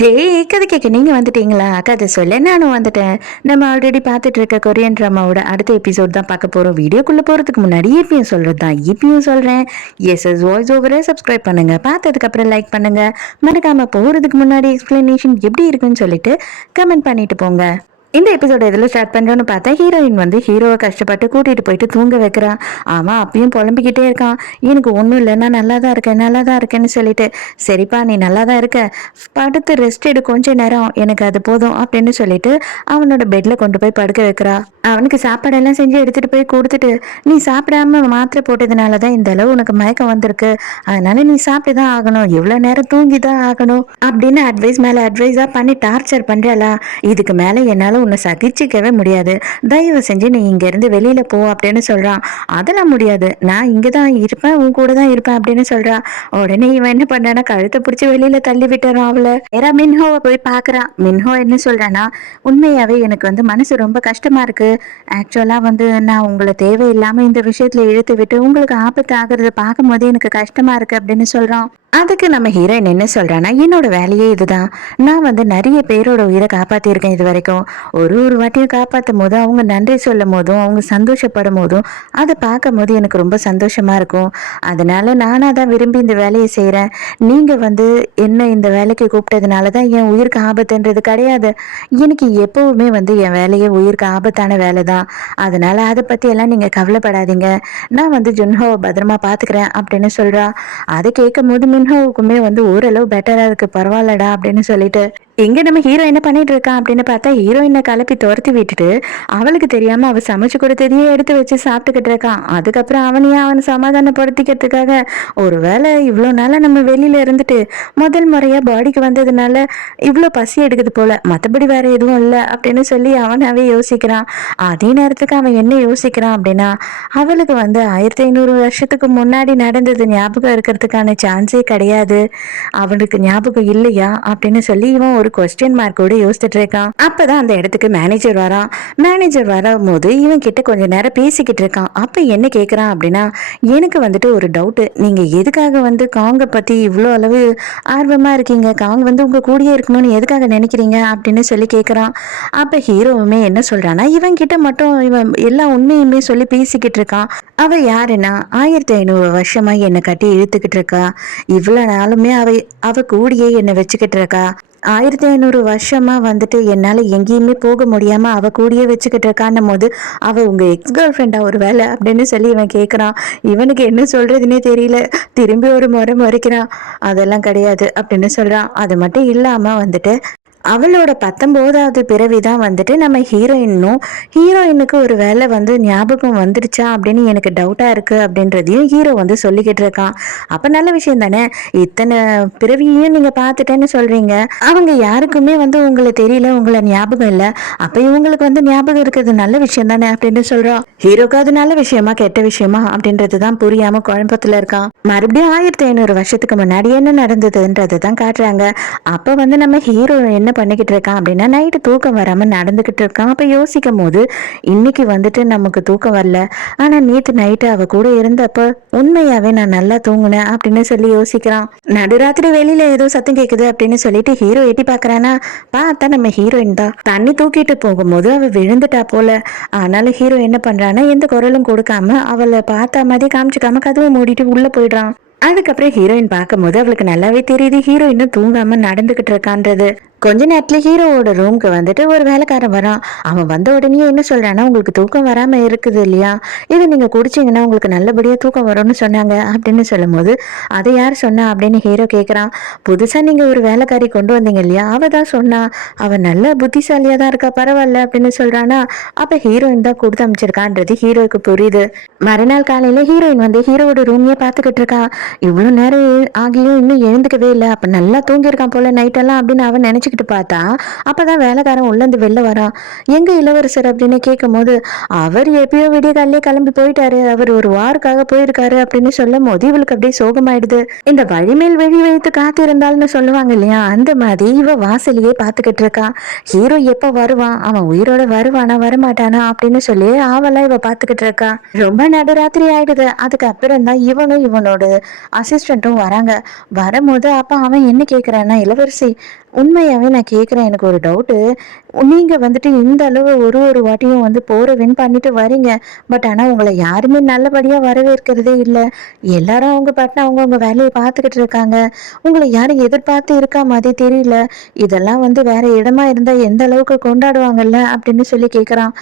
ஹே! கதை கேட்க நீங்க வந்துட்டீங்களா? கதை சொல்ல நானும் வந்துட்டேன். நம்ம ஆல்ரெடி பார்த்துட்டு இருக்க கொரியன் ட்ராமாவோட அடுத்த எபிசோட் தான் பார்க்க போறோம். வீடியோக்குள்ள போறதுக்கு முன்னாடி இப்பயும் சொல்றது தான். இப்பயும் சொல்றேன். எஸ்எஸ் வாய்ஸ் ஓவர சப்ஸ்கிரைப் பண்ணுங்க. பார்த்ததுக்கு அப்புறம் லைக் பண்ணுங்க. மறக்காம போறதுக்கு முன்னாடி எக்ஸ்பிளனேஷன் எப்படி இருக்குன்னு சொல்லிட்டு கமெண்ட் பண்ணிட்டு போங்க. இந்த எபிசோட எதுல ஸ்டார்ட் பண்றோம்னு பார்த்தா ஹீரோயின் வந்து ஹீரோவை கஷ்டப்பட்டு கூட்டிட்டு போயிட்டு தூங்க வைக்கிறான். அவன் அப்பயும் புலம்பிக்கிட்டே இருக்கான். எனக்கு ஒன்றும் இல்லை, நான் நல்லா தான் இருக்கேன், நல்லா தான் இருக்கேன்னு சொல்லிட்டு. சரிப்பா, நீ நல்லா தான் இருக்க, படுத்து ரெஸ்ட் எடு கொஞ்ச நேரம், எனக்கு அது போதும் அப்படின்னு சொல்லிட்டு அவனோட பெட்ல கொண்டு போய் படுக்க வைக்கிறா. அவனுக்கு சாப்பாடெல்லாம் செஞ்சு எடுத்துட்டு போய் கொடுத்துட்டு, நீ சாப்பிடாம மாத்திரை போட்டதுனால தான் இந்த அளவு உனக்கு மயக்கம் வந்திருக்கு, அதனால நீ சாப்பிட்டு தான் ஆகணும், எவ்வளவு நேரம் தூங்கி தான் ஆகணும் அப்படின்னு அட்வைஸ் மேல அட்வைஸா பண்ணி டார்ச்சர் பண்றாளா. இதுக்கு மேல என்னால உன்னை சகிச்சிக்கவே முடியாது, தயவு செஞ்சு நீ இங்க இருந்து வெளியில போ அப்படின்னு சொல்றான். அதெல்லாம் முடியாது, நான் இங்கதான் இருப்பேன், உன் கூட தான் இருப்பேன் அப்படின்னு சொல்றா. உடனே இவன் என்ன பண்றானா, கழுத்தை பிடிச்சி வெளியில தள்ளி விட்டுறான் அவளை. வேற மின்ஹோவை போய் பாக்குறான். மின்ஹோ என்ன சொல்றானா, உண்மையாவே எனக்கு வந்து மனசு ரொம்ப கஷ்டமா இருக்கு. ஆக்சுவலா வந்து நான் உங்களை தேவையில்லாம இந்த விஷயத்துல இழுத்து விட்டு உங்களுக்கு ஆபத்து ஆகுறத பார்க்கும் போதே எனக்கு கஷ்டமா இருக்கு அப்படின்னு சொல்றான். அதுக்கு நம்ம ஹீரோயின் என்ன சொல்றான்னா, என்னோட வேலையே இதுதான், நான் வந்து நிறைய பேரோட உயிரை காப்பாத்திருக்கேன் இது வரைக்கும். ஒரு வாட்டியும் காப்பாற்றும் போதும் அவங்க நன்றி சொல்லும் போதும் அவங்க சந்தோஷப்படும் போதும் அதை பார்க்கும் போது எனக்கு ரொம்ப சந்தோஷமா இருக்கும். அதனால நானாக தான் விரும்பி இந்த வேலையை செய்கிறேன். நீங்கள் வந்து என்ன இந்த வேலைக்கு கூப்பிட்டதுனால தான் என் உயிருக்கு ஆபத்துன்றது கிடையாது. எனக்கு எப்போவுமே வந்து என் வேலையே உயிருக்கு ஆபத்தான வேலை தான். அதனால அதை பற்றி எல்லாம் நீங்கள் கவலைப்படாதீங்க, நான் வந்து ஜுன்ஹோவை பத்திரமா பார்த்துக்கிறேன் அப்படின்னு சொல்கிறா. அதை கேட்கும் போது மின்ஹோவுக்குமே வந்து ஓரளவு பெட்டராக இருக்குது, பரவாயில்லடா அப்படின்னு சொல்லிட்டு. எங்க நம்ம ஹீரோ என்ன பண்ணிட்டு இருக்கான் அப்படின்னு பார்த்தா, ஹீரோயினை கலப்பி துரத்தி விட்டுட்டு அவளுக்கு தெரியாம அவ சமைச்சு கொடுத்ததையே எடுத்து வச்சு சாப்பிட்டுக்கிட்டு இருக்கான். அதுக்கப்புறம் அவனை சமாதானப்படுத்திக்கிறதுக்காக, ஒருவேளை இவ்வளோ நாளா நம்ம வெளியில இருந்துட்டு முதல் முறையா பாடிக்கு வந்ததுனால இவ்வளோ பசி எடுக்குது போல, மற்றபடி வேற எதுவும் இல்லை அப்படின்னு சொல்லி அவனாவே யோசிக்கிறான். அதே நேரத்துக்கு அவன் என்ன யோசிக்கிறான் அப்படின்னா, அவளுக்கு வந்து 1500 வருஷத்துக்கு முன்னாடி நடந்தது ஞாபகம் இருக்கிறதுக்கான சான்ஸே கிடையாது, அவனுக்கு ஞாபகம் இல்லையா அப்படின்னு சொல்லி இவன் ஒரு கொஸ்டின் மார்க்கோட யோசிச்சுட்டு இருக்கான். அப்பதான் அந்த இடத்துக்கு மேனேஜர் வரான். மேனேஜர் வரும்போது இவன் கிட்ட கொஞ்ச நேரம் பேசிக்கிட்டு இருக்கான். அப்ப என்ன கேக்குறான் அப்படின்னா, எனக்கு வந்துட்டு ஒரு டவுட், நீங்க எதுக்காக வந்து காங்க பத்தி இவ்வளோ அளவு ஆர்வமா இருக்கீங்க, காங் வந்து உங்க கூடயே இருக்கணும்னு எதுக்காக நினைக்கிறீங்க அப்படின்னு சொல்லி கேக்குறான். அப்ப ஹீரோவுமே என்ன சொல்றான்னா, இவன் கிட்ட மட்டும் இவன் எல்லா உண்மையுமே சொல்லி பேசிக்கிட்டு இருக்கான். அவ யாருன்னா 1500 வருஷமா என்னை கட்டி இழுத்துக்கிட்டு இருக்கா, இவ்வளவு நாளுமே அவ கூடியே என்னை வச்சுக்கிட்டு இருக்கா, 1500 வருஷமா வந்துட்டு என்னால எங்கேயுமே போக முடியாம அவ கூடயே வச்சுக்கிட்டு இருக்கான்னும் போது அவ உங்க எக்ஸ் கேர்ள் ஃப்ரெண்டா ஒரு வேலை அப்படின்னு சொல்லி இவன் கேட்குறான். இவனுக்கு என்ன சொல்றதுன்னே தெரியல. திரும்பி ஒரு முறை முறைக்கிறான். அதெல்லாம் கிடையாது அப்படின்னு சொல்றான். அது மட்டும் இல்லாம வந்துட்டு அவளோட 19வது பிறவிதான் வந்துட்டு நம்ம ஹீரோயினுக்கு ஒரு வேலை வந்து ஞாபகம் வந்துருச்சா அப்படின்னு எனக்கு டவுட்டா இருக்கு அப்படின்றதையும் ஹீரோ வந்து சொல்லிக்கிட்டு இருக்கான். அப்ப நல்ல விஷயம் தானே, இத்தனை பிறவியையும் நீங்க பார்த்துட்டேன்னு சொல்றீங்க, அவங்க யாருக்குமே வந்து உங்களை தெரியல, உங்களை ஞாபகம் இல்லை, அப்ப இவங்களுக்கு வந்து ஞாபகம் இருக்கிறது நல்ல விஷயம் தானே அப்படின்னு சொல்றான். ஹீரோக்கு அது நல்ல விஷயமா கெட்ட விஷயமா அப்படின்றதுதான் புரியாம குழப்பத்துல இருக்கான். மறுபடியும் 1500 வருஷத்துக்கு முன்னாடி என்ன நடந்ததுன்றது தான் காட்டுறாங்க. அப்ப வந்து நம்ம ஹீரோ என்ன பண்ணிக்கிட்டு இருக்கான் அப்படின்னா, நைட்டு தூக்கம் வராம நடந்துகிட்டு இருக்கான். அப்ப யோசிக்கும் போது, இன்னைக்கு வந்துட்டு நமக்கு தூக்கம் வரல, ஆனா நேத்து நைட்டு அவ கூட இருந்தப்ப உண்மையாவே நான் நல்லா தூங்குனேன் அப்படின்னு சொல்லி யோசிக்கிறான். நடுராத்திரி வெளியில ஏதோ சத்தம் கேக்குது அப்படின்னு சொல்லிட்டு ஹீரோ எட்டி பாக்குறானா, பார்த்தா நம்ம ஹீரோயின் தான். தண்ணி தூக்கிட்டு போகும்போது அவ விழுந்துட்டா போல. ஆனாலும் ஹீரோ என்ன பண்றான்னா, எந்த குரலும் கொடுக்காம அவளை பார்த்த மாதிரி காமிச்சுக்காம கதவை மூடிட்டு உள்ள போயிடுறான். அதுக்கப்புறம் ஹீரோயின் பார்க்கும்போது அவளுக்கு நல்லாவே தெரியுது ஹீரோ இன்னும் தூங்காம நடந்துகிட்டு இருக்கான்றது. கொஞ்ச நேரத்துல ஹீரோவோட ரூம்க்கு வந்துட்டு ஒரு வேலைக்காரன் வரான். அவன் வந்த உடனே என்ன சொல்றான்னா, உங்களுக்கு தூக்கம் வராம இருக்குது இல்லையா, இது நீங்க குடிச்சீங்கன்னா உங்களுக்கு நல்லபடியா தூக்கம் வரும்னு சொன்னாங்க அப்படின்னு சொல்லும் போது, அதை யார் சொன்னா அப்படின்னு ஹீரோ கேட்குறான். புதுசா நீங்க ஒரு வேலைக்காரி கொண்டு வந்தீங்க இல்லையா, அவ தான் சொன்னா, அவ நல்ல புத்திசாலியா தான் இருக்கா, பரவாயில்ல அப்படின்னு சொல்றானா. அப்ப ஹீரோயின் தான் கொடுத்து அமைச்சிருக்கான்றது ஹீரோவுக்கு புரியுது. மறுநாள் காலையில ஹீரோயின் வந்து ஹீரோவோட ரூமையே பார்த்துக்கிட்டு இருக்கா. இவ்வளவு நேரம் ஆகியும் இன்னும் எழுந்துக்கவே இல்லை, அப்ப நல்லா தூங்கியிருக்கான் போல நைட்டெல்லாம் அப்படின்னு அவன் நினைச்சுக்கிட்டு பார்த்தா, அப்பதான் வேலைக்காரன் உள்ளேந்து வெளில வரான். எங்க இளவரசர் அப்படின்னு கேட்கும் போது, அவர் எப்பயோ விடிய காலையிலே கிளம்பி போயிட்டாரு, அவர் ஒரு வாருக்காக போயிருக்காரு அப்படின்னு சொல்லும் போது இவளுக்கு அப்படியே சோகமாயிடுது. இந்த வழிமேல் வழி வைத்து காத்திருந்தாள்னு சொல்லுவாங்க இல்லையா, அந்த மாதிரி இவ வாசலையே பார்த்துக்கிட்டு இருக்கா. ஹீரோ எப்ப வருவான், அவன் உயிரோட வருவானா வரமாட்டானா அப்படின்னு சொல்லி ஆவலா இவ பார்த்துக்கிட்டு இருக்கா. ரொம்ப நடுராத்திரி ஆயிடுது. அதுக்கப்புறம் தான் இவனோட அசிஸ்டண்ட்டும் வராங்க. வரும்போது அப்ப அவன் என்ன கேட்குறான்னா, இளவரசி உண்மையாவே நான் கேட்குறேன். எனக்கு ஒரு டவுட்டு. நீங்க வந்துட்டு இந்த அளவு ஒரு ஒரு வாட்டியும் வந்து போற வின் பண்ணிட்டு வரீங்க. பட் ஆனா உங்கள யாருமே நல்லபடியா வரவேற்கிறதே இல்ல. எல்லாரும் அவங்க பாட்டுன்னு அவங்கவங்க வேலைய பார்த்துக்கிட்டு இருக்காங்க. உங்கள யாரும் எதிர்பார்த்து இருக்கா மாதிரி தெரியல. இதெல்லாம் வந்து வேற இடமா இருந்தா எந்த அளவுக்கு கொண்டாடுவாங்கல்ல அப்படின்னு சொல்லி கேட்குறான்.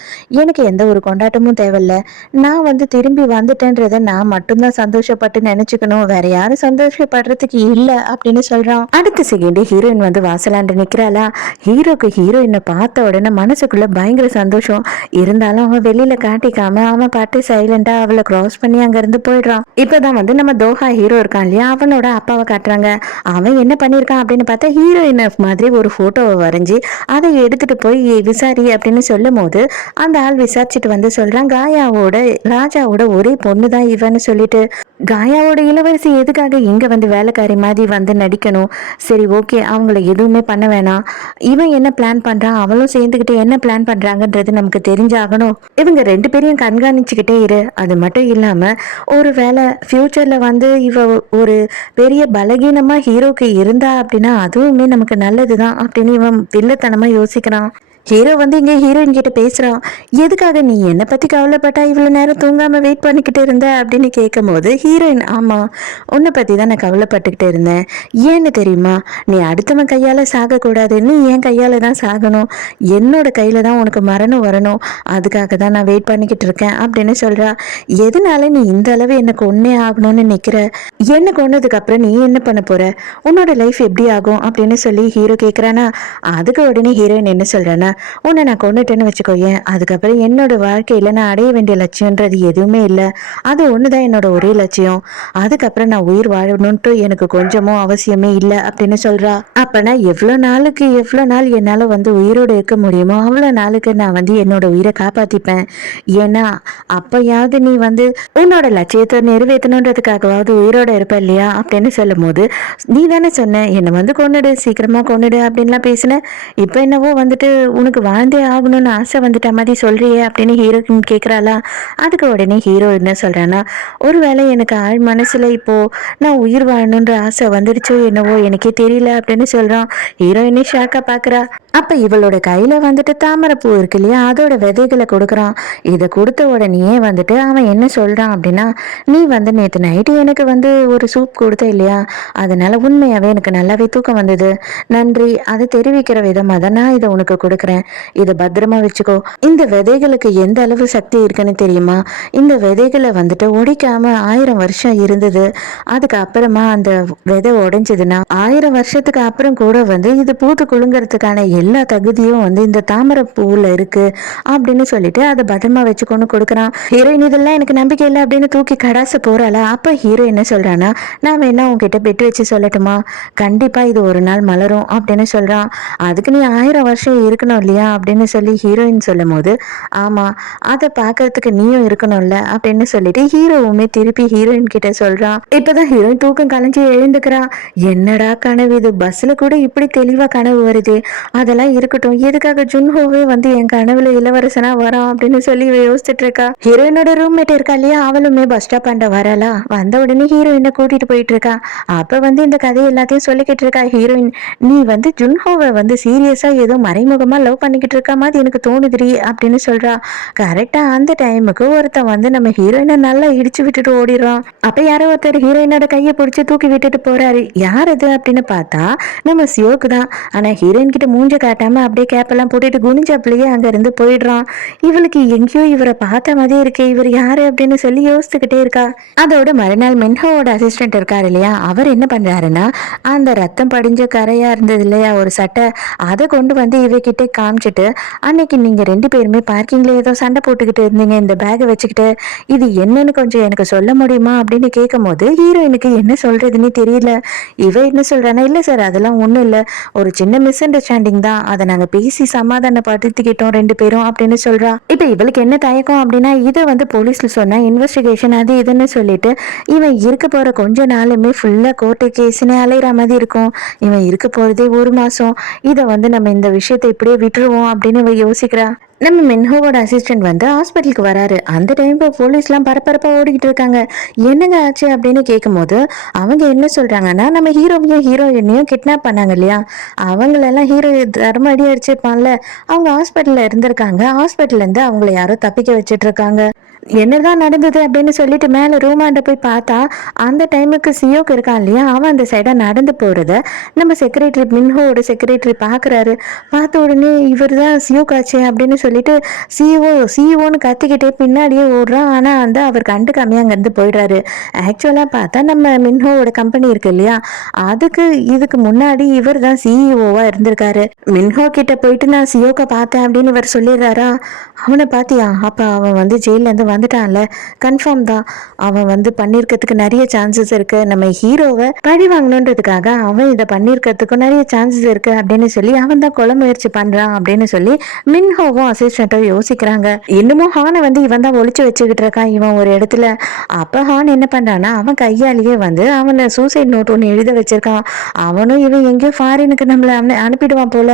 எனக்கு எந்த ஒரு கொண்டாட்டமும் தேவையில்ல. நான் வந்து திரும்பி வந்துட்டேன்றத நான் மட்டும் தான் சந்தோஷப்பட்டு நெனச்சுக்கணும். வேற யாரும் சந்தோஷப்படுறதுக்கு இல்ல அப்படின்னு சொல்றான். அடுத்த செகண்டே ஹீரோயின் வந்து வாசலாண்ட நிக்கிறாளா? ஹீரோக்கு ஹீரோயின பார்த்த உடனே மனசுக்குள்ள பயங்கர சந்தோஷம். இருந்தாலும் அவன் வெளியில காட்டிக்காம அவன் பாட்டு சைலண்டா அவளை கிராஸ் பண்ணி அங்க இருந்து போயிடுறான். இப்பதான் வந்து நம்ம தோஹா ஹீரோ இருக்கான் இல்லையா? அவனோட அப்பாவை காட்டுறாங்க. அவன் என்ன பண்ணிருக்கான் அப்படின்னு பார்த்தா ஹீரோயின் மாதிரி ஒரு போட்டோவை வரைஞ்சி அதை எடுத்துட்டு போய் விசாரி அப்படின்னு சொல்லும் போது அந்த ஆள் விசாரிச்சுட்டு வந்து சொல்றான், காயாவோட ராஜாவோட ஒரே பொண்ணு தான் இவன்னு சொல்லிட்டு. காயாவோட இளவரசி எதுக்காக இங்க வந்து வேலைக்காரி மாதிரி வந்து நடிக்கணும்? சரி, ஓகே, அவங்கள எதுவுமே பண்ண வேணாம். இவன் என்ன பிளான் பண்றான், அவளும் சேர்ந்துக்கிட்டு என்ன பிளான் பண்றாங்கன்றது நமக்கு தெரிஞ்சாகணும். இவங்க ரெண்டு பேரையும் கண்காணிச்சுக்கிட்டே இரு. அது மட்டும் இல்லாம ஒரு வேலை ஃபியூச்சர்ல வந்து இவ ஒரு பெரிய பலகீனமா ஹீரோக்கு இருந்தா அப்படின்னா அதுவுமே நமக்கு நல்லதுதான் அப்படின்னு இவன் வில்லத்தனமா யோசிக்கிறான். ஹீரோ வந்து இங்க ஹீரோயின் கிட்ட பேசுறான். எதுக்காக நீ என்னை பத்தி கவலைப்பட்டா இவ்வளவு நேரம் தூங்காம வெயிட் பண்ணிக்கிட்டு இருந்த அப்படின்னு கேட்கும் போது ஹீரோயின், ஆமா, உன்னை பத்தி தான் நான் கவலைப்பட்டுக்கிட்டு இருந்தேன். ஏன்னு தெரியுமா? நீ அடுத்தவன் கையால சாகக்கூடாது, நீ என் கையால தான் சாகணும். என்னோட கையில தான் உனக்கு மரணம் வரணும். அதுக்காக தான் நான் வெயிட் பண்ணிக்கிட்டு இருக்கேன் அப்படின்னு சொல்றா. எதனால நீ இந்த அளவு என்ன கொன்னே ஆகணும்னு நிக்கிற? என்ன கொன்னதுக்கு அப்புறம் நீ என்ன பண்ண போற? உன்னோட லைஃப் எப்படி ஆகும் அப்படின்னு சொல்லி ஹீரோ கேக்குறானா? அதுக்கு உடனே ஹீரோயின் என்ன சொல்றானா, உன்னை நான் கொண்டுட்டேன்னு வச்சுக்கோயேன், அதுக்கப்புறம் என்னோட வாழ்க்கையில நான் அடைய வேண்டிய லட்சியன்றது எதுவுமே இல்லை. அது ஒண்ணுதான் என்னோட ஒரே லட்சியம். அதுக்கப்புறம் நான் உயிர் வாழணும்ட்டு எனக்கு கொஞ்சமும் அவசியமே இல்லை அப்படின்னு சொல்றா. அப்ப நான் எவ்வளவு நாள் என்னால வந்து உயிரோடு இருக்க முடியுமோ அவ்வளவு நாளுக்கு நான் வந்து என்னோட உயிரை காப்பாத்திப்பேன். ஏன்னா அப்பயாவது நீ வந்து உன்னோட லட்சியத்தை நிறைவேற்றணுன்றதுக்காகவாவது உயிரோட இருப்ப இல்லையா அப்படின்னு சொல்லும் போது, நீ தானே சொன்ன என்னை வந்து கொன்னுடு, சீக்கிரமா கொன்னுடு அப்படின்லாம் பேசின. இப்ப என்னவோ வந்துட்டு உனக்கு வாழ்ந்தே ஆகணும்னு ஆசை வந்துட்ட மாதிரி சொல்றியே அப்படின்னு ஹீரோயின் கேட்குறாளா? அதுக்கு உடனே ஹீரோ என்ன சொல்றான்னா, ஒருவேளை எனக்கு ஆள் மனசுல இப்போ நான் உயிர் வாழணுன்ற ஆசை வந்துடுச்சோ என்னவோ எனக்கே தெரியல அப்படின்னு சொல்றான். ஹீரோயினே ஷாக்கா பாக்குறா. அப்ப இவளோட கையில வந்துட்டு தாமரைப்பூ இருக்கு இல்லையா, அதோட விதைகளை கொடுக்குறான். இதை கொடுத்த உடனே வந்துட்டு அவன் என்ன சொல்றான் அப்படின்னா, நீ வந்து நேற்று நைட்டு எனக்கு வந்து ஒரு சூப் கொடுத்த இல்லையா, அதனால உண்மையாவே எனக்கு நல்லாவே தூக்கம் வந்தது. நன்றி, அதை தெரிவிக்கிற விதமாக தான் நான் இதை உனக்கு கொடுக்குறேன். இதை பத்திரமா வச்சுக்கோ. இந்த விதைகளுக்கு எந்த அளவு சக்தி இருக்குன்னு தெரியுமா? இந்த விதைகளை வந்துட்டு ஒடிக்காம 1000 வருஷம் இருந்தது. அதுக்கு அப்புறமா அந்த விதை உடைஞ்சதுன்னா 1000 வருஷத்துக்கு அப்புறம் கூட வந்து இது பூத்து குலுங்கிறதுக்கான எல்லா தகுதியும் வந்து இந்த தாமரை பூவில் இருக்கு அப்படின்னு சொல்லிட்டு அதை பத்திரமா வச்சுக்கொண்டு கொடுக்குறான். ஹீரோயின் இதெல்லாம் எனக்கு நம்பிக்கை இல்லை அப்படின்னு தூக்கி கடாச போறாளா? அப்ப ஹீரோ என்ன சொல்றான்னா, நான் வேணா உன்கிட்ட பெட்டு வச்சு சொல்லட்டுமா? கண்டிப்பா இது ஒரு நாள் மலரும் அப்படின்னு சொல்றான். அதுக்கு நீ 1000 வருஷம் இருக்கணும் இல்லையா அப்படின்னு சொல்லி ஹீரோயின் சொல்லும் போது, ஆமா, அதை பார்க்கறதுக்கு நீயும் இருக்கணும்ல அப்படின்னு சொல்லிட்டு ஹீரோவுமே திருப்பி ஹீரோயின் கிட்ட சொல்றான். இப்பதான் ஹீரோயின் தூக்கம் கலைஞ்சு எழுந்துக்கிறான். என்னடா கனவு இது, பஸ்ல கூட இப்படி தெளிவா கனவு வருது. அதெல்லாம் இருக்கட்டும், எதுக்காக ஜுன்ஹோவே வந்து என் கனவுல இளவரசனா வரான் அப்படின்னு சொல்லி யோசிச்சுட்டு இருக்கா. ஹீரோயினோட ரூம்மேட் இருக்கா இல்லையா, அவளுமே பஸ் ஸ்டாப் பண்ண வரலா. வந்த உடனே ஹீரோயினை கூட்டிட்டு போயிட்டு இருக்கா. அப்ப வந்து இந்த கதை எல்லாத்தையும் சொல்லிக்கிட்டு இருக்கா ஹீரோயின். நீ வந்து ஜுன்ஹோவை வந்து சீரியஸா ஏதோ மறைமுகமா லவ் பண்ணிக்கிட்டு இருக்க மாதிரி எனக்கு தோணுதுரி அப்படின்னு சொல்றா. கரெக்டா அந்த டைமுக்கு ஒருத்தன் வந்து நம்ம ஹீரோயினை நல்லா இடிச்சு விட்டுட்டு ஓடிடுறான். அப்ப யாரோ ஒருத்தர் ஹீரோயினோட கையை பிடிச்சி தூக்கி விட்டுட்டு போறாரு. யார் அது அப்படின்னு பார்த்தா நம்ம சியோக்கு தான். ஆனா ஹீரோயின் கிட்ட மூஞ்ச காட்டாம அப்படியே கேப்பெல்லாம் போட்டுட்டு குனிஞ்சப்பலையே அங்க இருந்து போயிடுறான். இவளுக்கு எங்கேயோ இவரை பார்த்த மாதிரி இருக்கே, இவர் யாரு அப்படின்னு சொல்லி யோசிச்சுக்கிட்டே இருக்கா. அதோட மறுநாள் மென்ஹோவோட அசிஸ்டன்ட் இருக்காரு இல்லையா, அவர் என்ன பண்றாருன்னா, அந்த ரத்தம் படிஞ்ச கரையா இருந்தது இல்லையா ஒரு சட்டை, அதை கொண்டு வந்து இவகிட்ட காமிச்சிட்டு, அன்னைக்கு நீங்க ரெண்டு பேருமே பார்க்கிங்ல ஏதோ சண்டை போட்டுக்கிட்டு இருந்தீங்க இந்த பேக்கை வச்சுக்கிட்டு, இது என்னன்னு கொஞ்சம் எனக்கு சொல்ல முடியுமா அப்படின்னு கேட்கும் போது ஹீரோயினுக்கு என்ன சொல்றதுன்னு தெரியல. இவ என்ன சொல்றானா, இல்ல சார் அதெல்லாம் ஒண்ணும் இல்ல, ஒரு சின்ன மிஸ் அண்டர்ஸ்டாண்டிங் தான், அதை நாங்க பேசி சமாதானப்படுத்திக்கிட்டோம் ரெண்டு பேரும் அப்படின்னு சொல்றா. இப்ப இவளுக்கு என்ன தயக்கம் அப்படின்னா, இதை வந்து போலீஸ்ல சொன்னா இன்வெஸ்டிகேஷன் அது இதுன்னு சொல்லிட்டு இவன் இருக்க போற கொஞ்ச நாளுமே ஃபுல்லா கோர்ட்டு கேஸ்னே அலையிற மாதிரி இருக்கும். இவன் இருக்க போறதே 1 மாசம். இதை வந்து நம்ம இந்த விஷயத்தை இப்படியே விட்டுருவோம் அப்படின்னு இவ யோசிக்கிறா. நம்ம மின்ஹோவோட அசிஸ்டன்ட் வந்து ஹாஸ்பிட்டலுக்கு வராரு. அந்த டைம்ல போலீஸ்லாம் பரபரப்பா ஓடிக்கிட்டு இருக்காங்க. என்னங்க ஆச்சு அப்படின்னு கேட்கும்போது அவங்க என்ன சொல்றாங்கன்னா, நம்ம ஹீரோவையும் ஹீரோயினையும் கிட்னாப் பண்ணாங்க இல்லையா, அவங்களெல்லாம் ஹீரோ தர்ம அடி அடிச்சிருப்பான்ல, அவங்க ஹாஸ்பிட்டல்ல இருந்திருக்காங்க. ஹாஸ்பிட்டல்ல இருந்து அவங்கள யாரோ தப்பிக்க வச்சிட்டு இருக்காங்க. என்னதான் நடந்தது அப்படின்னு சொல்லிட்டு மேல ரூமாண்ட போய் பார்த்தா, அந்த டைமுக்கு சியோக்கு இருக்கான் இல்லையா, அவன் அந்த சைடா நடந்து போறத நம்ம செக்ரட்டரி மின்ஹோவோட செக்ரட்டரி பாக்குறாரு. பார்த்த உடனே இவர் தான் சியோக்காச்சே அப்படின்னு சொல்லிட்டு சிஓன்னு கத்திக்கிட்டே பின்னாடியே ஓடுறான். ஆனா வந்து அவர் கண்டுக்காமையே அங்கிருந்து போயிடுறாரு. ஆக்சுவலா பார்த்தா நம்ம மின்ஹோவோட கம்பெனி இருக்கு இல்லையா, இதுக்கு முன்னாடி இவர் தான் சிஇஓவா இருந்திருக்காரு. மின்ஹோ கிட்ட போயிட்டு நான் சியோக்க பார்த்தேன் அப்படின்னு இவர் சொல்லிடுறாரா. அவனை பாத்தியா, அப்ப அவன் வந்து ஜெயில இருந்து வந்துட்டான்ல, கன்ஃபார்ம் தான். அவன் வந்து பண்ணிருக்கிறதுக்கு நிறைய சான்சஸ் இருக்கு. நம்ம ஹீரோவை பழி வாங்கணுன்றதுக்காக அவன் இதை பண்ணிருக்கிறதுக்கு நிறைய சான்சஸ் இருக்கு அப்படின்னு சொல்லி அவன் தான் கொலை முயற்சி பண்றான் அப்படின்னு சொல்லி மின்ஹோவும் அசிஸ்டன்ட்டும் யோசிக்கிறாங்க. இன்னமும் ஹானை வந்து இவன் தான் ஒளிச்சு வச்சுக்கிட்டு இருக்கான் இவன் ஒரு இடத்துல. அப்ப ஹான் என்ன பண்றான்னா, அவன் கையாலேயே வந்து அவனை சூசைட் நோட் ஒன்று எழுத வச்சிருக்கான். அவனும் இவன் எங்கேயோ ஃபாரினுக்கு நம்மள அனுப்பிடுவான் போல,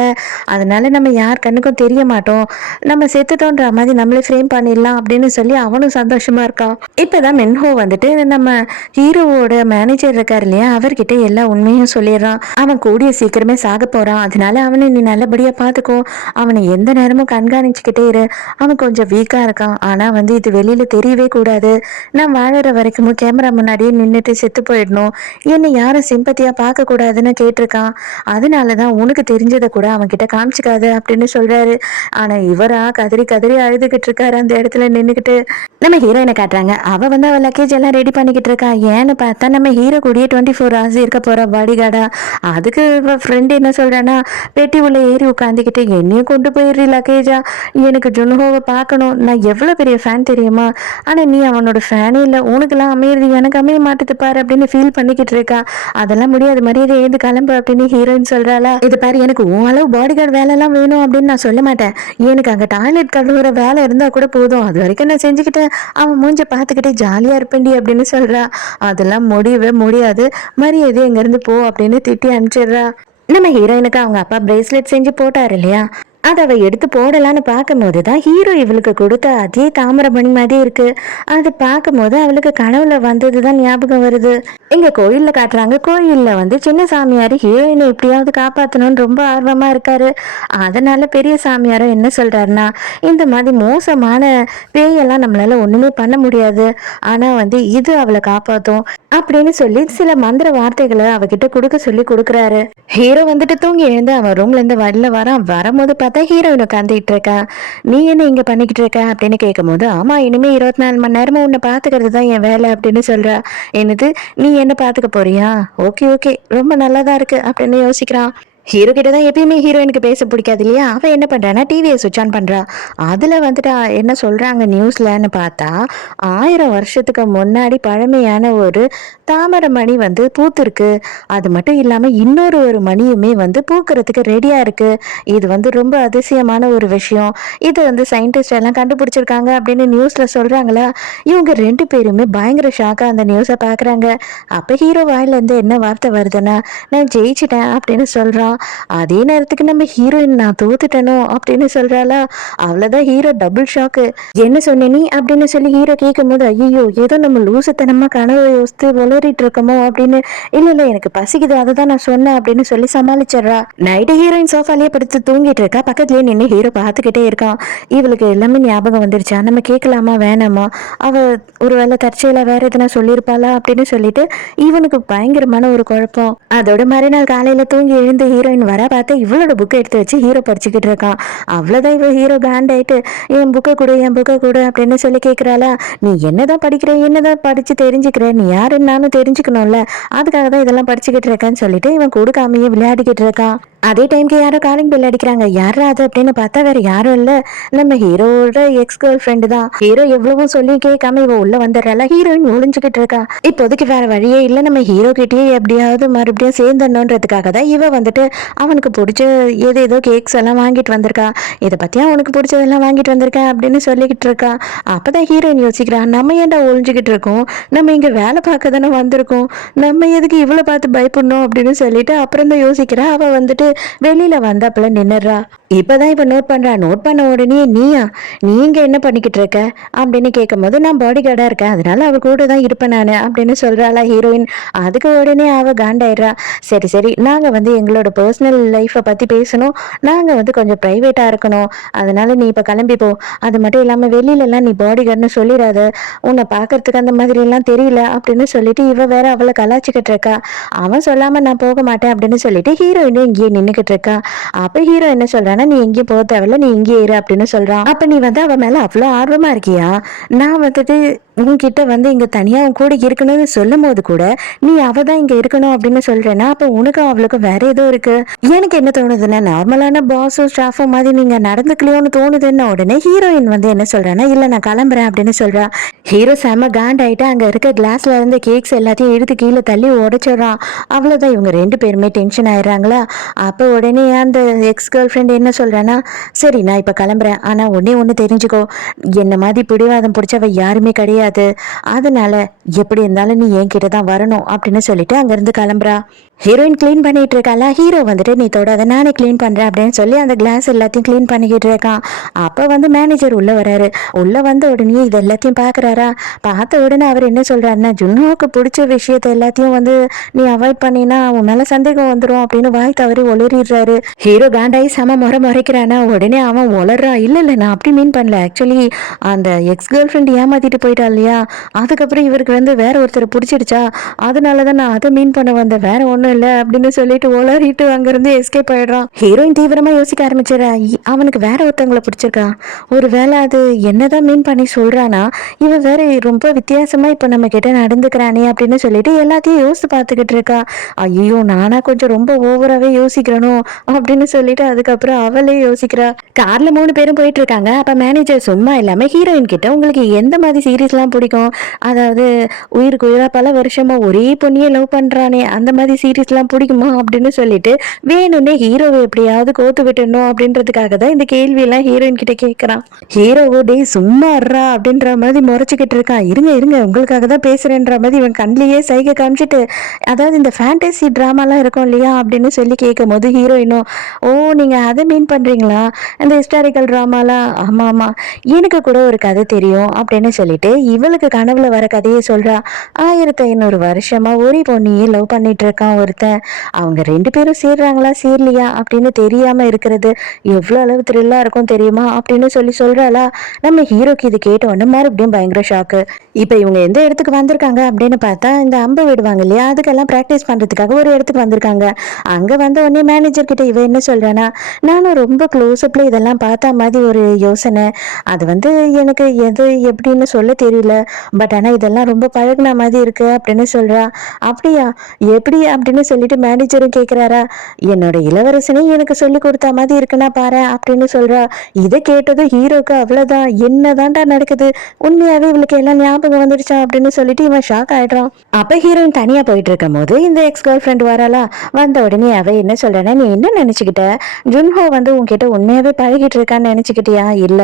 அதனால நம்ம யார் கண்ணுக்கும் தெரிய மாட்டோம், நம்ம செத்துட்டோன்ற மாதிரி நம்மளே ஃப்ரேம் பண்ணிடலாம் அப்படின்னு சொல்லி அவனும் சந்தோஷமா இருக்கான். இப்பதான் மென்ஹோ வந்துட்டு நம்ம ஹீரோவோட மேனேஜர் இருக்காரு இல்லையா, அவர்கிட்ட எல்லா உண்மையும் சொல்லிடுறான். அவன் கூடிய சீக்கிரமே சாக போறான், அதனால அவனை நீ நல்லபடியா பாத்துக்கோ, அவனை எந்த நேரமும் கண்காணிச்சுக்கிட்டே இரு, அவன் கொஞ்சம் வீக்கா இருக்கான், ஆனா வந்து இது வெளியில தெரியவே கூடாது, நான் வாழற வரைக்கும் கேமரா முன்னாடியே நின்றுட்டு செத்து போயிடணும், என்னை யாரும் சிம்பத்தியா பார்க்க கூடாதுன்னு கேட்டிருக்கான், அதனாலதான் உனக்கு தெரிஞ்சதை கூட அவன் கிட்ட காமிச்சுக்காது அப்படின்னு சொல்றாரு. ஆனா இவரா கதறி கதறி அழுதுகிட்டு இருக்காரு அந்த இடத்துல நின்றுக்கிட்டு. நம்ம ஹீரோயினை காட்டுறாங்க. அவ வந்து அவள் லக்கேஜ் எல்லாம் ரெடி பண்ணிக்கிட்டு இருக்கா. ஏன்னு பார்த்தா நம்ம ஹீரோ கூடிய 24 hours இருக்க போற பாடி கார்டா. அதுக்கு ஃப்ரெண்டு என்ன சொல்றான்னா, பெட்டி உள்ள ஏறி உட்காந்துக்கிட்டு என்னையும் கொண்டு போயிடுறி லக்கேஜா, எனக்கு ஜுன்ஹோவை பார்க்கணும், நான் எவ்வளோ பெரிய ஃபேன் தெரியுமா, ஆனால் நீ அவனோட ஃபேனே இல்லை, உனக்குலாம் அமையிறது எனக்கு அமைய மாட்டுது பாரு அப்படின்னு ஃபீல் பண்ணிக்கிட்டு இருக்கா. அதெல்லாம் முடியாது, மரியாதை எழுந்து கிளம்பு அப்படின்னு ஹீரோயின் சொல்றாளா. இது பாரு, எனக்கு உன் அளவு பாடி கார்டு வேலைலாம் வேணும் அப்படின்னு நான் சொல்ல மாட்டேன், எனக்கு அங்கே டாய்லெட் கழுவுற வேலை இருந்தால் கூட போதும், அது வரைக்கும் நான் செஞ்சுக்கிட்டேன், அவன் மூஞ்ச பார்த்துக்கிட்டே ஜாலியா இருப்பேன்டி அப்படின்னு சொல்றா. அதெல்லாம் முடியவே முடியாது, மரியாதை இங்க இருந்து போ அப்படின்னு திட்டி அனுப்பிச்சிடுறா. நம்ம ஹீரோயினுக்கு அவங்க அப்பா பிரேஸ்லெட் செஞ்சு போட்டாரு இல்லையா, அதை அவ எடுத்து போடலான்னு பார்க்கும்போது தான் ஹீரோ இவளுக்கு கொடுத்த அதே தாமிரபணி மாதிரி இருக்கு. அது பார்க்கும்போது அவளுக்கு கனவுல வந்தது தான் ஞாபகம் வருது. எங்க கோயில்ல காட்டுறாங்க, கோயில்ல வந்து சின்ன சாமியார் ஹீரோயினை எப்படியாவது காப்பாற்றணும்னு ரொம்ப ஆர்வமா இருக்காரு. அதனால பெரிய சாமியாரும் என்ன சொல்றாருன்னா, இந்த மாதிரி மோசமான பேயெல்லாம் நம்மளால ஒண்ணுமே பண்ண முடியாது, ஆனா வந்து இது அவளை காப்பாத்தும் அப்படின்னு சொல்லி சில மந்திர வார்த்தைகளை அவகிட்ட கொடுக்குறாரு. ஹீரோ வந்துட்டு தூங்கி எழுந்து அவன் ரூம்ல இருந்து வெளில வரும்போது பார்த்தா ஹீரோயின் உட்காந்துக்கிட்டு இருக்கா. நீ என்ன இங்க பண்ணிக்கிட்டு இருக்க அப்படின்னு கேட்கும்போது, ஆமா இனிமே 24 மணி நேரமும் உன்னை பாத்துக்கிறது தான் என் வேலை அப்படின்னு சொல்றா. என்னது, நீ என்ன பாத்துக்க போறியா, ஓகே ஓகே ரொம்ப நல்லாதான் இருக்கு அப்படின்னு யோசிக்கிறான். ஹீரோ கிட்ட தான் எப்பயுமே ஹீரோயினுக்கு பேச பிடிக்காது இல்லையா, அவன் என்ன பண்றான்னா டிவியை சுவிட்ச் ஆன் பண்றா. அதுல வந்துட்டு என்ன சொல்றாங்க நியூஸ்லன்னு பார்த்தா, 1000 வருஷத்துக்கு முன்னாடி பழமையான ஒரு தாமரை மணி வந்து பூத்திருக்கு, அது மட்டும் இல்லாம ஒரு மணியுமே வந்து பூக்கிறதுக்கு ரெடியா இருக்கு, இது வந்து ரொம்ப அதிசயமான ஒரு விஷயம், இது வந்து சயின்டிஸ்ட் எல்லாம் கண்டுபிடிச்சிருக்காங்க அப்படின்னு நியூஸ்ல சொல்றாங்களா. இவங்க 2 பேருமே பயங்கர ஷாக்கா அந்த நியூஸை பாக்குறாங்க. அப்ப ஹீரோ வாயில இருந்து என்ன வார்த்தை வருதுன்னா, நான் ஜெயிச்சிட்டேன் அப்படின்னு சொல்றான். அதே நேரத்துக்கு நம்ம ஹீரோயின் நான் தோத்துட்டனோ அப்படின்னு சொல்றாளா. அவ்வளவுதான் ஹீரோ டபுள் ஷாக்கு. என்ன சொன்ன நீ அப்படின்னு சொல்லி ஹீரோ கேட்கும் போது, ஐயோ ஏதோ நம்ம லூசுத்தனமா கனவு யோசித்து வளரிட்டு இருக்கோமோ அப்படின்னு, இல்ல எனக்கு பசிக்குது அதுதான் நான் சொன்னேன் அப்படின்னு சொல்லி சமாளிச்சிடுறா. நைட்டு ஹீரோயின் சோஃபாலேயே படுத்து தூங்கிட்டு இருக்கா. பக்கத்துலயே நின்று ஹீரோ பார்த்துக்கிட்டே இருக்கான். இவளுக்கு எல்லாமே ஞாபகம் வந்துருச்சா, நம்ம கேட்கலாமா வேணாமா, அவ ஒருவேளை தற்செயலா வேற எதுனா சொல்லியிருப்பாளா அப்படின்னு சொல்லிட்டு இவனுக்கு பயங்கரமான ஒரு குழப்பம். அதோட மறுநாள் காலையில தூங்கி எழுந்து ஹீரோயின் வர பார்த்து இவளோட புக்கை எடுத்து வச்சு ஹீரோ படிச்சுக்கிட்டு இருக்கான். அவ்வளவுதான் இவ ஹீரோ காண்ட் ஆயிட்டு, என் புக்கை கொடு அப்படின்னு சொல்லி கேட்கிறாளா. நீ என்னதான் படிக்கிற, என்னதான் படிச்சு தெரிஞ்சுக்கிற, நீ யாருன்னு நானும் தெரிஞ்சுக்கணும்ல, அதுக்காக தான் இதெல்லாம் படிச்சுக்கிட்டு இருக்கேன்னு சொல்லிட்டு இவன் கொடுக்காமையே விளையாடிக்கிட்டு இருக்கான். அதே டைம்க்கு யாரோ காலிங் பெல் அடிக்கிறாங்க. யாரா அது அப்படின்னு பார்த்தா வேற யாரும் இல்ல, நம்ம ஹீரோட எக்ஸ் கேர்ள் ஃப்ரெண்டு தான். ஹீரோ எவ்வளவோ சொல்லி கேட்காம இவ உள்ள வந்துடுறாளா. ஹீரோயின் ஒளிஞ்சுக்கிட்டு இருக்கா. இப்போதைக்கு வேற வழியே இல்ல, நம்ம ஹீரோ கிட்டயே எப்படியாவது மறுபடியும் சேர்ந்துடணுன்றதுக்காக தான் இவ வந்துட்டு அவனுக்கு பிடிச்ச ஏதோ கேக்ஸ் எல்லாம் வாங்கிட்டு வந்திருக்கா. இதை பத்தியா அவனுக்கு பிடிச்சதெல்லாம் வாங்கிட்டு வந்திருக்கேன் அப்படின்னு சொல்லிக்கிட்டு இருக்கா. அப்பதான் ஹீரோயின் யோசிக்கிறா, நம்ம ஏன்டா ஒளிஞ்சுக்கிட்டு இருக்கோம், நம்ம இங்க வேலை பார்க்க தானே வந்திருக்கோம், நம்ம எதுக்கு இவ்வளவு பார்த்து பயப்படணும் அப்படின்னு சொல்லிட்டு அப்புறம் தான் யோசிக்கிறா. அவ வந்துட்டு வெளியில வந்தாப்புல நின்னுடுறா. இப்பதான் இப்ப நோட் பண்றா. நோட் பண்ண உடனே நீ இங்க என்ன பண்ணிக்கிட்டு இருக்க அப்படின்னு கேட்கும் போது, நான் பாடி கார்டா இருக்கேன், அதனால அவ கூட தான் இருப்பேன் நானு அப்படின்னு சொல்றாளா ஹீரோயின். அதுக்கு உடனே அவ காண்டாயிடுறா. சரி சரி, நாங்க வந்து எங்களோட பர்சனல் லைஃப்பை பத்தி பேசணும், நாங்க வந்து கொஞ்சம் பிரைவேட்டா இருக்கணும், அதனால நீ இப்ப கிளம்பி போ. அது மட்டும் இல்லாம வெளியில எல்லாம் நீ பாடி கார்டுன்னு சொல்லிடாத, உன்னை பாக்குறதுக்கு அந்த மாதிரி எல்லாம் தெரியல அப்படின்னு சொல்லிட்டு இவ வேற அவளை கலாச்சிக்கிட்டு இருக்கா. அவன் சொல்லாம நான் போக மாட்டேன் அப்படின்னு சொல்லிட்டு ஹீரோயினும் இங்கேயே நின்னுக்கிட்டு இருக்கா. அப்ப ஹீரோ என்ன சொல்றான்னா, நீ எங்கேயும் போக தேவையில்ல, நீ இங்கே இரு அப்படின்னு சொல்றான். அப்ப நீ வந்து அவ மேல அவ்வளவு ஆர்வமா இருக்கியா? நான் வந்துட்டு உன்கிட்ட வந்து இங்க தனியா உன் கூட இருக்கணும்னு சொல்லும் போது கூட நீ அவ தான் இங்க இருக்கணும் அப்படின்னு சொல்றேன்னா, அப்ப உனக்கும் அவளுக்கும் வேற ஏதோ இருக்கு. எனக்கு என்ன தோணுதுன்னா, நார்மலான பாஸோ ஸ்டாஃபோ மாதிரி நீங்க நடந்துக்கலையோன்னு தோணுதுன்னு உடனே ஹீரோயின் வந்து என்ன சொல்றான்னா, இல்ல நான் கிளம்புறேன் அப்படின்னு சொல்றா. ஹீரோ செம காண்ட் ஆயிட்டு அங்க இருக்க கிளாஸ்ல இருந்த கேக்ஸ் எல்லாத்தையும் எடுத்து கீழே தள்ளி உடைச்சிடறான். அவ்வளவுதான், இவங்க 2 பேருமே டென்ஷன் ஆயிடுறாங்களா. அப்ப உடனே அந்த எக்ஸ் கேர்ள் ஃப்ரெண்ட் என்ன சொல்றான்னா, சரி நான் இப்ப கிளம்புறேன், ஆனா ஒண்ணு தெரிஞ்சுக்கோ, என்ன மாதிரி பிடிவாதம் பிடிச்சவ யாருமே கிடையாது, அதனால எப்படி இருந்தாலும் நீ என்கிட்ட தான் வரணும் அப்படின்னு சொல்லிட்டு அங்கிருந்து கிளம்புறா. ஹீரோயின் கிளீன் பண்ணிட்டு இருக்காளா. ஹீரோ வந்துட்டு நீ தொடாத, நானே கிளீன் பண்றேன் அப்படின்னு சொல்லி அந்த கிளாஸ் எல்லாத்தையும் கிளீன் பண்ணிக்கிட்டு இருக்கான். அப்ப வந்து மேனேஜர் உள்ள வராரு. உள்ள வந்த உடனே இது எல்லாத்தையும் பாக்குறாரா. பார்த்த உடனே அவர் என்ன சொல்றாருன்னா, ஜுன்ஹோக்கு பிடிச்ச விஷயத்த எல்லாத்தையும் வந்து நீ அவாய்ட் பண்ணினா அவன் மேல சந்தேகம் வந்துடும் அப்படின்னு வாய் தவறி ஒளறிடுறாரு. ஹீரோ காண்டாயி செம முறைக்கிறானா. உடனே அவன் ஒளர்றான். இல்ல நான் அப்படி மீன் பண்ணல, ஆக்சுவலி அந்த எக்ஸ் கேர்ள் ஃப்ரெண்ட் ஏமாத்திட்டு போயிட்டா இல்லையா, அதுக்கப்புறம் இவருக்கு வந்து வேற ஒருத்தரை பிடிச்சிடுச்சா, அதனாலதான் நான் அதை மீன் பண்ண வந்தேன், வேற ஒண்ணும் இல்ல அப்படின்னு சொல்லிட்டு ஒளறிட்டு அங்கிருந்து எஸ்கேப் ஆயிடுறான். ஹீரோயின் தீவிரமா யோசிக்க ஆரம்பிச்சிடறா. அவனுக்கு வேற ஒருத்தவங்களை பிடிச்சிருக்கா, ஒருவேளை அது என்னதான் மீன் பண்ணி சொல்றானா, இவன் வேற ரொம்ப வித்தியாசமா இப்ப நம்ம கிட்ட நடந்துக்கிறானே அப்படின்னு சொல்லிட்டு எல்லாத்தையும் யோசித்து பார்த்துக்கிட்டு இருக்கா. ஐயோ நானா கொஞ்சம் ரொம்ப ஓவராவே யோசிக்கிறனும் அப்படின்னு சொல்லிட்டு அதுக்கப்புறம் அவளே யோசிக்கிறா. கார்ல 3 பேரும் போயிட்டு இருக்காங்க. அப்ப மேனேஜர் சும்மா இல்லாம ஹீரோயின் கிட்ட உங்களுக்கு எந்த மாதிரி சீரீஸ் எல்லாம் பிடிக்கும், அதாவது உயிருக்கு உயிரா பல வருஷமா ஒரே பொண்ணியே லவ் பண்றானே அந்த மாதிரி சீரீஸ் எல்லாம் பிடிக்குமா அப்படின்னு சொல்லிட்டு வேணும்னே ஹீரோவை எப்படியாவது கோத்து விட்டுணும் அப்படின்றதுக்காக தான் இந்த கேள்வி எல்லாம் ஹீரோயின் கிட்ட கேட்கறான். ஹீரோவோ டே சும்மா இருறா அப்படின்ற மாதிரி முறைச்சுக்கிட்டு இருக்கான். இருங்க உங்களுக்காக தான் பேசுறேன்ற மாதிரி இவன் கண்ணிலேயே சைகை காமிச்சிட்டு, அதாவது இந்த ஃபேண்டசி டிராமாலாம் இருக்கும் இல்லையா அப்படின்னு சொல்லி கேட்கும் போது ஹீரோயினும், ஓ நீங்க அதை மீன் பண்றீங்களா, இந்த ஹிஸ்டாரிக்கல் டிராமாலாம், ஆமா எனக்கு கூட ஒரு கதை தெரியும் அப்படின்னு சொல்லிட்டு இவளுக்கு கனவுல வர கதையை சொல்றா. 1500 வருஷமா ஒரே பொண்ணியே லவ் பண்ணிட்டு இருக்கான் ஒருத்தன், அவங்க 2 பேரும் சேர்றாங்களா சேரலையா அப்படின்னு தெரியாம இருக்கிறது எவ்வளவு அளவு த்ரில்லா இருக்கும் தெரியுமா அப்படின்னு சொல்றாளா. நம்ம ஹீரோக்கு இது கேட்ட உடனே மறுபடியும் பயங்கர ஷாக்கு. இப்ப இவங்க எந்த இடத்துக்கு வந்திருக்காங்க அப்படின்னு பார்த்தா, இந்த அம்பு விடுவாங்க இல்லையா, அதுக்கெல்லாம் பிராக்டிஸ் பண்றதுக்காக ஒரு இடத்துக்கு வந்திருக்காங்க. அங்க வந்த உடனே மேனேஜர் கிட்ட இவ என்ன சொல்றானா, நானும் ரொம்ப க்ளோஸ்அப்ல இதெல்லாம் பார்த்தா மாதிரி ஒரு யோசனை, அது வந்து எனக்கு எது எப்படின்னு சொல்ல தெரியல, பட் ஆனா இதெல்லாம் ரொம்ப பழகுன மாதிரி இருக்கு அப்படின்னு சொல்றா. அப்படியா, எப்படி அப்படின்னு சொல்லிட்டு மேனேஜரும் கேக்குறாரா. என்னோட இளவரசனே எனக்கு சொல்லி கொடுத்த மாதிரி இருக்குன்னா பாரு அப்படின்னு சொல்றா. இதை கேட்டதும் ஹீரோக்கு அவ்வளவுதான், என்னதான்டா நடக்குது, உண்மையாவே இவளுக்கு எல்லாம் ஞாபகம் வந்துடுச்சா அப்படின்னு சொல்லிட்டு இவன் ஷாக் ஆயிடுறான். அப்ப ஹீரோயின் தனியா போயிட்டு இருக்கும் போது இந்த எக்ஸ் கேர்ள் ஃப்ரெண்ட் வராளா. வந்த உடனே அவ என்ன சொல்றேன்னா, நீ என்ன நினைச்சுக்கிட்ட, ஜுன்ஹோ வந்து உன்கிட்ட உண்மையாவே பழகிட்டு இருக்கான்னு நினைச்சுக்கிட்டியா, இல்ல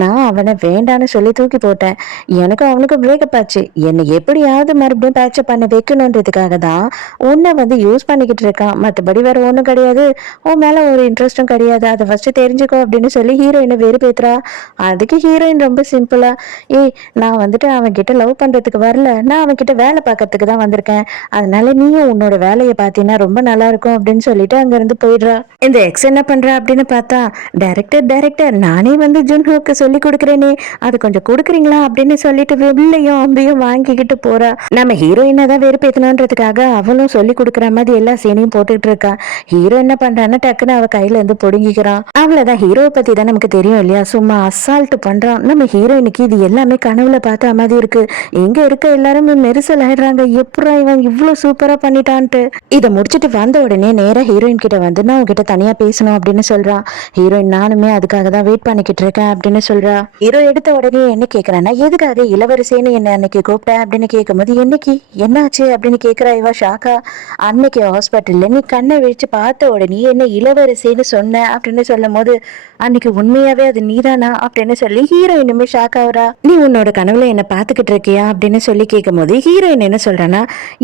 நான் அவனை வேண்டான்னு சொல்லி தூக்கி போட்டேன், எனக்கும் அவனுக்கும் பிரேக்கப் ஆச்சு, என்னை எப்படியாவது மறுபடியும் பேட்சப் பண்ண வைக்கணுன்றதுக்காக தான் உன்னை வந்து யூஸ் பண்ணிக்கிட்டு இருக்கான், மற்றபடி வேற ஒன்றும் கிடையாது, உன் மேல ஒரு இன்ட்ரெஸ்டும் கிடையாது, அதை ஃபர்ஸ்ட் தெரிஞ்சுக்கோ அப்படின்னு சொல்லி ஹீரோயினை வெறுப்பேத்துறா. அதுக்கு ஹீரோயின் ரொம்ப சிம்பிளா, ஏய் நான் வந்துட்டு அவன் கிட்ட லவ் பண்றதுக்கு வரல, நான் அவன் கிட்ட வேலை பார்க்கறதுக்கு தான் வந்திருக்கேன், அதனால நீயும் உன்னோட வேலையை பார்த்தீங்கன்னா ரொம்ப நல்லா இருக்கும் அப்படின்னு சொல்லிட்டு அங்க இருந்து போயிடுறா. இந்த எக்ஸ் என்ன பண்றா அப்படின்னு பார்த்தா, டைரக்டர் நானே வந்து ஜுன்ஹோக்கு சொல்லி கொடுக்குறேனே, அது கொஞ்சம் கொடுக்குறீங்களா அப்படின்னு சொல்லிட்டு வில்லையும் அம்பையும் வாங்கிக்கிட்டு போறா. நம்ம ஹீரோயினை தான் வெறுப்பேத்தணுன்றதுக்காக அவளும் சொல்லி கொடுக்குற மாதிரி எல்லா சீனையும் போட்டுட்டு இருக்கா. ஹீரோ என்ன பண்றான்னா டக்குன்னு அவ கையில இருந்து பொடுங்கிக்கிறான். அவ்வளவுதான், ஹீரோவை பத்தி தான் நமக்கு தெரியும் இல்லையா, சும்மா அசால்ட் பண்றான். நம்ம ஹீரோயினுக்கு இது எல்லாமே கனவுல பார்த்த மாதிரி இருக்கு. எங்க இருக்க எல்லாருமே மெரிசல் ஆயிடுறாங்க, எப்படா இவன் இவ்வளவு சூப்பரா பண்ணிட்டான்ட்டு. இதை முடிச்சுட்டு வந்த உடனே நேரா ஹீரோயின் கிட்ட வந்து நான் உங்ககிட்ட தனியா பேசணும் அப்படின்னு சொல்றான். ஹீரோயின் நானுமே அதுக்காக தான் வெயிட் பண்ணிக்கிட்டு இருக்கேன் அப்படின்னு சொல்றா. ஹீரோ எடுத்த உடனே என்ன கேக்குறான்னா, எதுக்காக இளவரசேன்னு என்ன அன்னைக்கு கூப்பிட்டேன் அப்படின்னு கேட்கும்போது என்னைக்கு என்னாச்சு அப்படின்னு கேட்குறா இவ ஷாக்கா. அன்னைக்கு ஹாஸ்பிட்டல்ல நீ கண்ணை விழிச்சு பார்த்த உடனே என்ன இளவரசேன்னு சொன்ன அப்படின்னு சொல்லும் போது அன்னைக்கு உண்மையாவே அது நீதானா அப்படின்னு சொல்லி ஹீரோயினுமே ஷாக் ஆகுறா. நீ உன்னோட கனவுல என்ன பாத்துக்கிட்டு இருக்கியா அப்படின்னு சொல்லி கேட்கும் போது ஹீரோயின் என்ன சொல்றானா,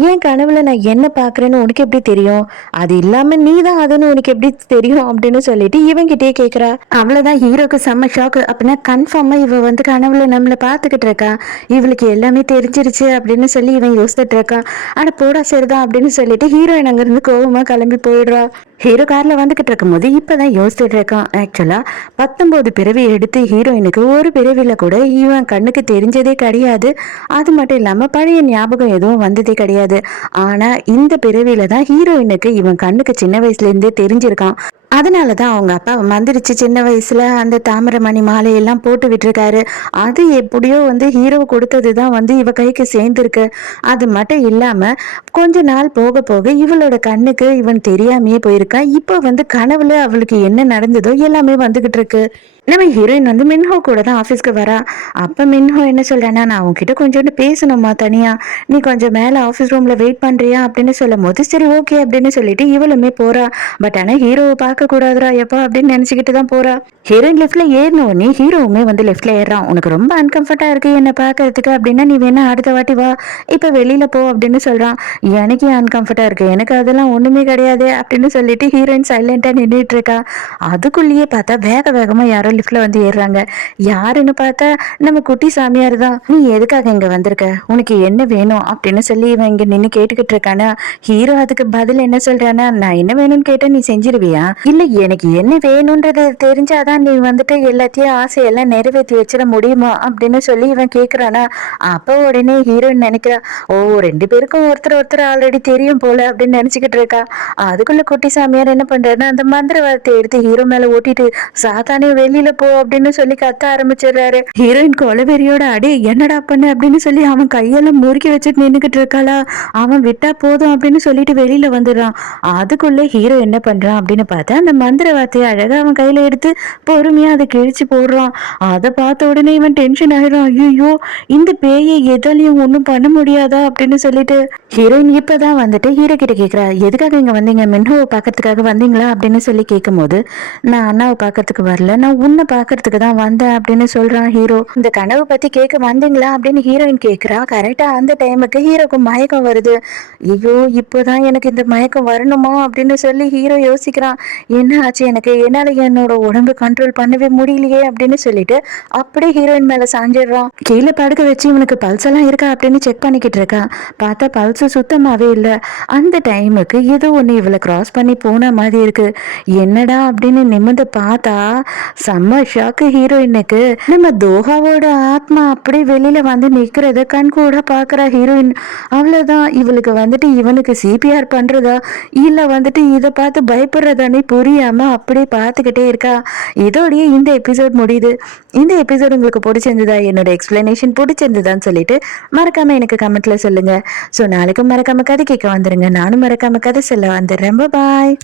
என் கனவுல நான் என்ன பாக்குறேன்னு உனக்கு எப்படி தெரியும், அது இல்லாம நீதான் அதுன்னு உனக்கு எப்படி தெரியும் அப்படின்னு சொல்லிட்டு இவங்கிட்டே கேக்குறா. அவ்வளவுதான் ஹீரோக்கு செம்ம ஷாக்கு. அப்படின்னா கன்ஃபார்மா இவ வந்து கனவுல நம்மள பாத்துக்கிட்டு இருக்கா, இவளுக்கு எல்லாமே தெரிஞ்சிருச்சு அப்படின்னு சொல்லி இவன் யோசிச்சுட்டு இருக்கான். ஆனா போடா சரிதான் அப்படின்னு சொல்லிட்டு ஹீரோயின் அங்க இருந்து கோவமா கிளம்பி போயிடுறா. ஹீரோ கார்ல வந்துகிட்டு இருக்கும் போது இப்பதான் யோசிச்சுட்டு இருக்கான். ஆக்சுவலா 19 பிறவி எடுத்து ஹீரோயினுக்கு ஒரு பிறவில கூட இவன் கண்ணுக்கு தெரிஞ்சதே கிடையாது. அது மட்டும் இல்லாம பழைய ஞாபகம் எதுவும் வந்ததே கிடையாது. ஆனா இந்த பிறவில தான் ஹீரோயினுக்கு இவன் கண்ணுக்கு சின்ன வயசுல இருந்தே தெரிஞ்சிருக்கான். அதனாலதான் அவங்க அப்பா மந்திரிச்சு சின்ன வயசுல அந்த தாமிரமணி மாலையெல்லாம் போட்டு விட்டுருக்காரு. அது எப்படியோ வந்து ஹீரோ கொடுத்ததுதான் வந்து இவ கைக்கு சேர்ந்திருக்கு. அது மட்டும் இல்லாம கொஞ்ச நாள் போக போக இவளோட கண்ணுக்கு இவன் தெரியாமையே போயிருக்கான். இப்போ வந்து கனவுல அவளுக்கு என்ன நடந்ததோ எல்லாமே வந்துகிட்டு இருக்கு. நம்ம ஹீரோயின் வந்து மின்ஹோ கூட தான் ஆஃபீஸ்க்கு வரா. அப்ப மின்ஹோ என்ன சொல்றானா, நான் உன்கிட்ட கொஞ்சோண்டு பேசணுமா தனியா, நீ கொஞ்சம் மேல ஆஃபீஸ் ரூம்ல வெயிட் பண்றியா அப்படின்னு சொல்லும் போது சரி ஓகே அப்படின்னு சொல்லிட்டு இவளுமே போறா. பட் ஆனா ஹீரோவை பார்க்க கூடாதுரா எப்பா அப்படின்னு நினைச்சுக்கிட்டு தான் போறா. ஹீரோயின் லெஃப்ட்ல ஏறின உடனே ஹீரோவுமே வந்து லெஃப்ட்ல ஏறான். உனக்கு ரொம்ப அன்கம்ஃபர்டா இருக்கு என்ன பாக்குறதுக்கு அப்படின்னா நீ வேணா அடுத்த வாட்டி வா, இப்ப வெளியில போ அப்படின்னு சொல்றான். எனக்கு அன்கம்ஃபர்டா இருக்கு, எனக்கு அதெல்லாம் ஒண்ணுமே கிடையாது அப்படின்னு சொல்லிட்டு ஹீரோயின் சைலண்டா நின்றுட்டு இருக்கா. அதுக்குள்ளேயே பார்த்தா வேக வேகமா யாரோ லிஃப்ட்ல வந்து ஏறுறாங்க. யாருன்னு பார்த்தா நம்ம குட்டி சாமியார் தான். நீ எதுக்காக இங்க வந்திருக்க, உனக்கு என்ன வேணும் அப்படின்னு சொல்லி இவன் இங்க நின்று கேட்டுக்கிட்டு இருக்கானா. ஹீரோ அதுக்கு பதில் என்ன சொல்றானா, நான் என்ன வேணும்னு கேட்டா நீ செஞ்சிருவியா, இல்ல எனக்கு என்ன வேணும்ன்றது தெரிஞ்சாதான் நீ வந்துட்டு எல்லாத்தையும் ஆசையெல்லாம் நிறைவேற்றி வச்சிட முடியுமா அப்படின்னு சொல்லி இவன் கேக்குறானா. அப்ப உடனே ஹீரோயின் நினைக்கிறா, ஓ 2 பேருக்கும் ஒருத்தர் ஒருத்தர் ஆல்ரெடி தெரியும் போல அப்படின்னு நினைச்சுக்கிட்டு இருக்கா. அதுக்குள்ள குட்டி சாமியார் என்ன பண்றாருன்னா அந்த மந்திர வார்த்தையை எடுத்து ஹீரோ மேல ஓட்டிட்டு சாத்தானே வெளியில போ அப்படின்னு சொல்லி கத்த ஆரம்பிச்சிடுறாரு. ஹீரோயின் கொலவெறியோட அடி என்னடா பண்ண அப்படின்னு சொல்லி அவன் கையெல்லாம் முறுக்கி வச்சுட்டு நின்னுகிட்டு இருக்காளா. அவன் விட்டா போதும் அப்படின்னு சொல்லிட்டு வெளியில வந்துடுறான். அதுக்குள்ள ஹீரோ என்ன பண்றான் அப்படின்னு பார்த்தா அந்த மந்திர வார்த்தையை அழகா அவன் கையில எடுத்து பொறுமையா அதை கிழிச்சு போடுறான். அதை பார்த்த உடனே இவன் டென்ஷன் ஆயிடும். ஐயோ இந்த பேயை எதாலையும் ஒன்றும் பண்ண முடியாதா அப்படின்னு சொல்லிட்டு ஹீரோயின் இப்பதான் வந்துட்டு ஹீரோ கிட்ட கேக்குறா, எதுக்காக இங்க வந்தீங்க, மின்ஹோவை பாக்கிறதுக்காக வந்தீங்களா அப்படின்னு சொல்லி கேட்கும் போது, நான் அண்ணாவை பாக்கிறதுக்கு வரல, நான் உன்னை பாக்குறதுக்கு தான் வந்தேன் அப்படின்னு சொல்றான் ஹீரோ. இந்த கனவு பத்தி கேட்க வந்தீங்களா அப்படின்னு ஹீரோயின் கேக்குறா. கரெக்டா அந்த டைமுக்கு ஹீரோக்கு மயக்கம் வருது. ஐயோ இப்போதான் எனக்கு இந்த மயக்கம் வரணுமா அப்படின்னு சொல்லி ஹீரோ யோசிக்கிறான். என்ன ஆச்சு எனக்கு, என்னால என்னோட உடம்பு கண்ட்ரோல் பண்ணவே முடியலையே அப்படின்னு சொல்லிட்டு அப்படியே ஹீரோயின் மேல சாஞ்சிடுறான். கீழே படுக்க வச்சு இவனுக்கு பல்ஸ் எல்லாம் இருக்கா அப்படின்னு செக் பண்ணிக்கிட்டு இருக்கான். பார்த்தா பல்ஸ் சுத்தமாவே இல்லை. அந்த டைமுக்கு ஏதோ ஒண்ணு இவளை கிராஸ் பண்ணி போன மாதிரி இருக்கு. என்னடா அப்படின்னு நிமிர்ந்து பார்த்தா செம்ம ஷாக்கு ஹீரோயினுக்கு. நம்ம தோஹாவோட ஆத்மா அப்படியே வெளியில வந்து நிக்கிறத கண் கூட பாக்குறா ஹீரோயின். அவ்வளவுதான், இவளுக்கு வந்துட்டு இவனுக்கு சிபிஆர் பண்றதா இல்ல வந்துட்டு இதை பார்த்து பயப்படுறதானே புரியாம அப்படியே பார்த்துக்கிட்டே இருக்கா. இதோடய இந்த எபிசோட் முடியுது. இந்த எபிசோட் உங்களுக்கு பிடிச்சிருந்ததா, என்னோட எக்ஸ்பிளனேஷன் பிடிச்சிருந்ததான்னு சொல்லிட்டு மறக்காம எனக்கு கமெண்ட்ல சொல்லுங்க. ஸோ நாளைக்கும் மறக்காம கதை கேட்க வந்துருங்க. நானும் மறக்காம கதை சொல்ல வந்துடுறேன். பாய்.